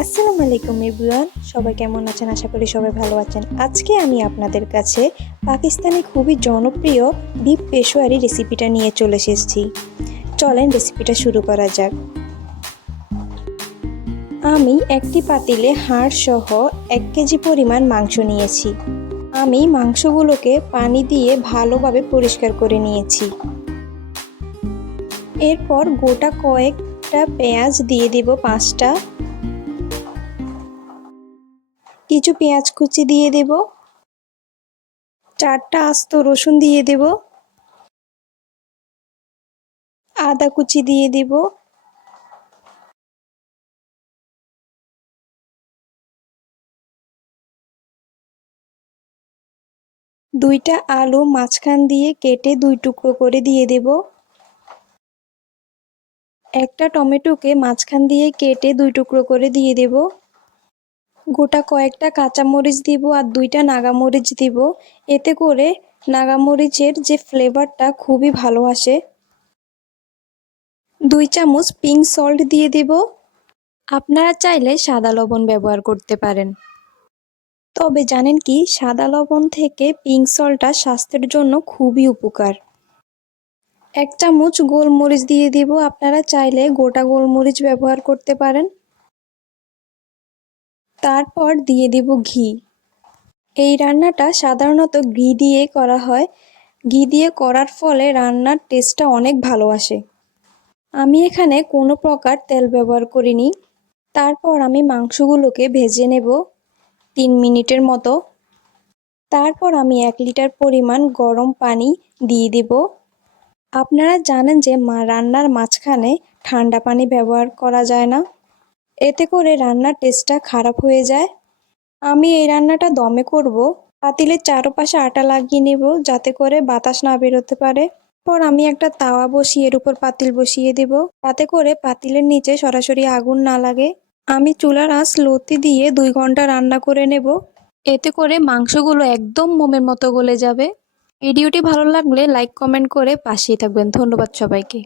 আসসালামু আলাইকুম এভরিওয়ান, সবাই কেমন আছেন? আশা করি সবাই ভালো আছেন। আজকে আমি আপনাদের কাছে পাকিস্তানি খুবই জনপ্রিয় বিফ পেশোয়ারি রেসিপিটা নিয়ে চলে এসেছি। চলেন রেসিপিটা শুরু করা যাক। আমি একটি পাতিলে হাড় সহ 1 কেজি পরিমাণ মাংস নিয়েছি। আমি মাংসগুলোকে পানি দিয়ে ভালোভাবে পরিষ্কার করে নিয়েছি। এরপর গোটা কয়েকটা পেঁয়াজ দিয়ে দেব 5টা। কিছু পেঁয়াজ কুচি দিয়ে দেব, 4টা আস্ত রসুন দিয়ে দেব, আদা কুচি দিয়ে দেব, দুইটা আলু মাঝখান দিয়ে কেটে 2 টুকরো করে দিয়ে দেব, একটা টমেটোকে মাঝখান দিয়ে কেটে 2 টুকরো করে দিয়ে দেব, গোটা কয়েকটা কাঁচামরিচ দিব আর 2টা নাগামরিচ দিব। এতে করে নাগামরিচের যে ফ্লেভারটা খুবই ভালো আসে। 2 চামচ পিঙ্ক সল্ট দিয়ে দেব। আপনারা চাইলে সাদা লবণ ব্যবহার করতে পারেন, তবে জানেন কি, সাদা লবণ থেকে পিঙ্ক সল্টটা স্বাস্থ্যের জন্য খুবই উপকার। 1 চামচ গোলমরিচ দিয়ে দিব, আপনারা চাইলে গোটা গোলমরিচ ব্যবহার করতে পারেন। তারপর দিয়ে দিব ঘি। এই রান্নাটা সাধারণত ঘি দিয়ে করা হয়। ঘি দিয়ে করার ফলে রান্নার টেস্টটা অনেক ভালো আসে। আমি এখানে কোনো প্রকার তেল ব্যবহার করিনি। তারপর আমি মাংসগুলোকে ভেজে নেব 3 মিনিটের মতো। তারপর আমি 1 লিটার পরিমাণ গরম পানি দিয়ে দেব। আপনারা জানেন যে রান্নার মাঝখানে ঠান্ডা পানি ব্যবহার করা যায় না, এতে করে রান্নার টেস্টটা খারাপ হয়ে যায়। আমি এই রান্নাটা দমে করব। পাতিলের চারপাশে আটা লাগিয়ে নেব যাতে করে বাতাস না বেরোতে পারে। পর আমি একটা তাওয়া বসিয়ে এর উপর পাতিল বসিয়ে দেব, তাতে করে পাতিলের নিচে সরাসরি আগুন না লাগে। আমি চুলার আঁচ লোতে দিয়ে 2 ঘন্টা রান্না করে নেব। এতে করে মাংসগুলো একদম মোমের মতো গলে যাবে। ভিডিওটি ভালো লাগলে লাইক কমেন্ট করে পাশেই থাকবেন। ধন্যবাদ সবাইকে।